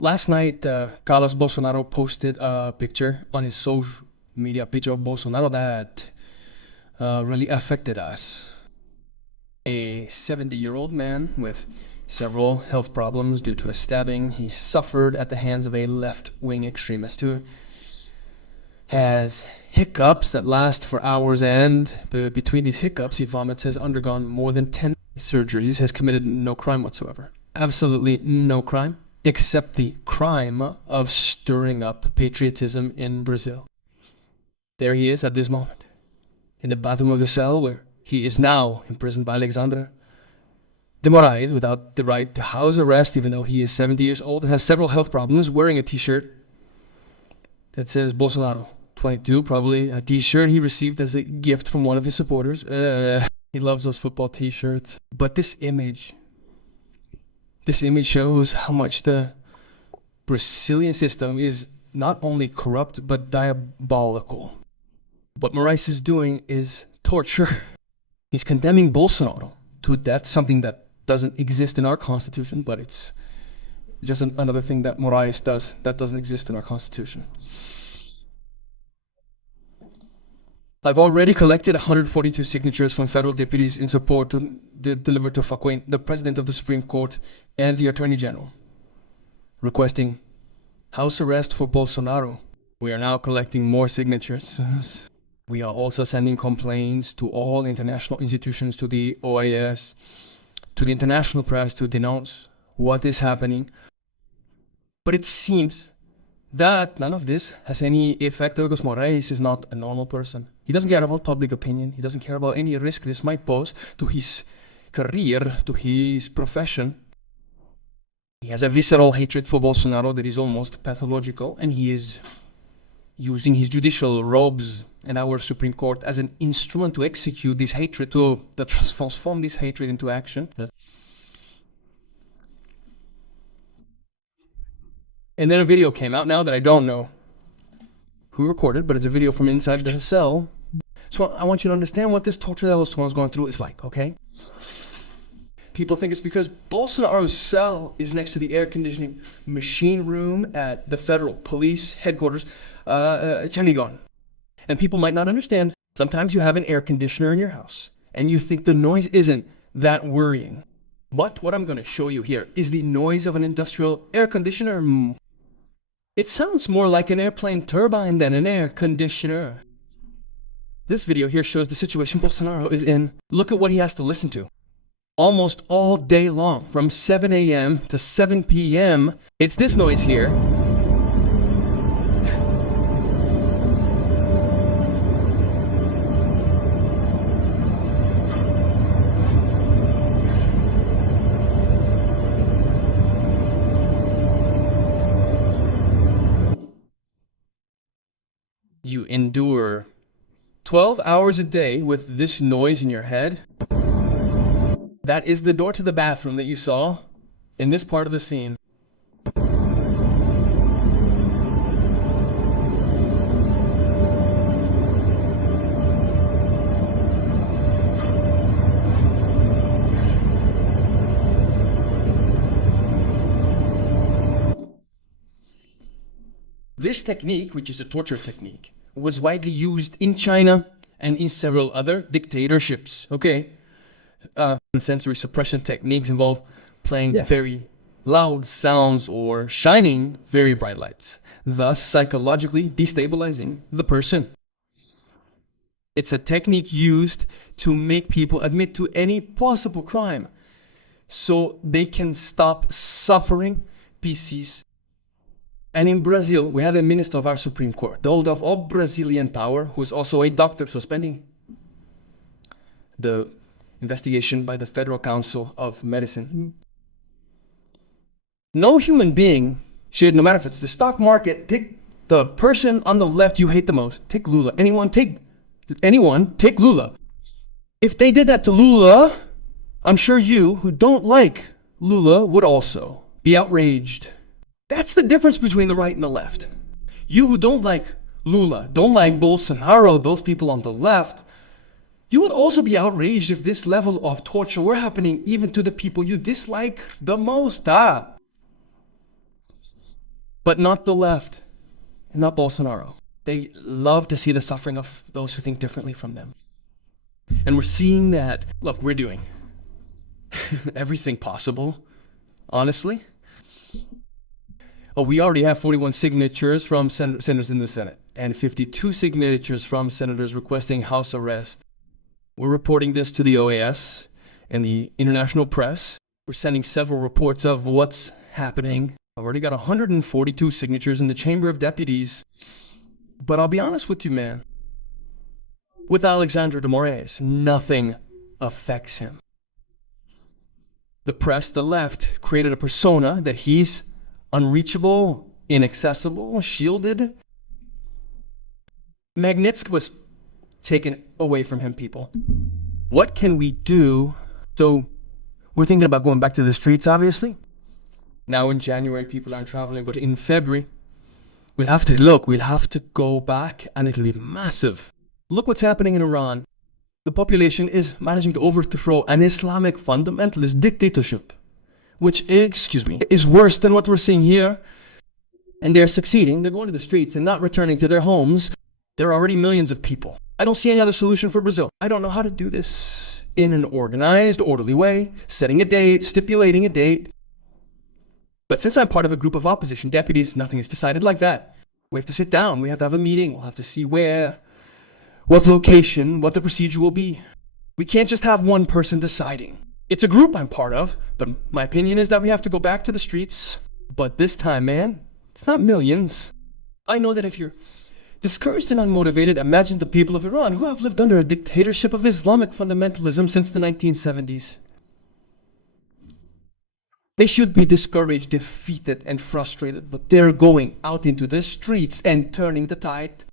Last night, Carlos Bolsonaro posted a picture on his social media, picture of Bolsonaro that really affected us. A 70-year-old man with several health problems due to a stabbing he suffered at the hands of a left-wing extremist who has hiccups that last for hours, and between these hiccups he vomits, has undergone more than 10 surgeries, has committed no crime whatsoever. Absolutely no crime, except the crime of stirring up patriotism in Brazil. There he is at this moment, in the bathroom of the cell where he is now imprisoned by Alexandre de Moraes without the right to house arrest, even though he is 70 years old and has several health problems, wearing a t-shirt that says Bolsonaro 22, probably a t-shirt he received as a gift from one of his supporters. He loves those football t-shirts. But this image shows how much the Brazilian system is not only corrupt but diabolical. What Moraes is doing is torture. He's condemning Bolsonaro to death, something that doesn't exist in our constitution, but it's just another thing that Moraes does that doesn't exist in our constitution. I've already collected 142 signatures from federal deputies in support to deliver to Facuen, the President of the Supreme Court, and the Attorney General, requesting house arrest for Bolsonaro. We are now collecting more signatures. We are also sending complaints to all international institutions, to the OAS, to the international press, to denounce what is happening. But it seems that none of this has any effect because Moraes is not a normal person. He doesn't care about public opinion. He doesn't care about any risk this might pose to his career, to his profession. He has a visceral hatred for Bolsonaro that is almost pathological, and he is using his judicial robes and our Supreme Court as an instrument to execute this hatred, to transform this hatred into action. And then a video came out now that I don't know who recorded, but it's a video from inside the cell. So I want you to understand what this torture that Bolsonaro's going through is like, okay? People think it's because Bolsonaro's cell is next to the air conditioning machine room at the federal police headquarters, Chanigon. And people might not understand. Sometimes you have an air conditioner in your house, and you think the noise isn't that worrying. But what I'm going to show you here is the noise of an industrial air conditioner. It sounds more like an airplane turbine than an air conditioner. This video here shows the situation Bolsonaro is in. Look at what he has to listen to. Almost all day long, from 7 a.m. to 7 p.m. It's this noise here. You endure 12 hours a day with this noise in your head. That is the door to the bathroom that you saw in this part of the scene. This technique, which is a torture technique, was widely used in China and in several other dictatorships. Okay, sensory suppression techniques involve playing very loud sounds or shining very bright lights, thus psychologically destabilizing the person. It's a technique used to make people admit to any possible crime so they can stop suffering PCs. And in Brazil, we have a minister of our Supreme Court, the holder of all Brazilian power, who is also a doctor, suspending the investigation by the Federal Council of Medicine. No human being should, no matter if it's the stock market, take the person on the left you hate the most. Take Lula. Anyone, take Lula. If they did that to Lula, I'm sure you, who don't like Lula, would also be outraged. That's the difference between the right and the left. You who don't like Lula, don't like Bolsonaro, those people on the left, you would also be outraged if this level of torture were happening even to the people you dislike the most. But not the left, and not Bolsonaro. They love to see the suffering of those who think differently from them. And we're seeing that. Look, we're doing everything possible, honestly. Oh, we already have 41 signatures from senators in the Senate and 52 signatures from senators requesting house arrest. We're reporting this to the OAS and the international press. We're sending several reports of what's happening. I've already got 142 signatures in the Chamber of Deputies. But I'll be honest with you, man. With Alexandre de Moraes, nothing affects him. The press, the left, created a persona that he's unreachable, inaccessible, shielded. Magnitsky was taken away from him, people. What can we do? So we're thinking about going back to the streets, obviously. Now in January, people aren't traveling, but in February, we'll have to go back, and it'll be massive. Look what's happening in Iran. The population is managing to overthrow an Islamic fundamentalist dictatorship, which, is worse than what we're seeing here. And they're succeeding. They're going to the streets and not returning to their homes. There are already millions of people. I don't see any other solution for Brazil. I don't know how to do this in an organized, orderly way, setting a date, stipulating a date. But since I'm part of a group of opposition deputies, nothing is decided like that. We have to sit down. We have to have a meeting. We'll have to see where, what location, what the procedure will be. We can't just have one person deciding. It's a group I'm part of, but my opinion is that we have to go back to the streets. But this time, man, it's not millions. I know that if you're discouraged and unmotivated, imagine the people of Iran who have lived under a dictatorship of Islamic fundamentalism since the 1970s. They should be discouraged, defeated, and frustrated, but they're going out into the streets and turning the tide.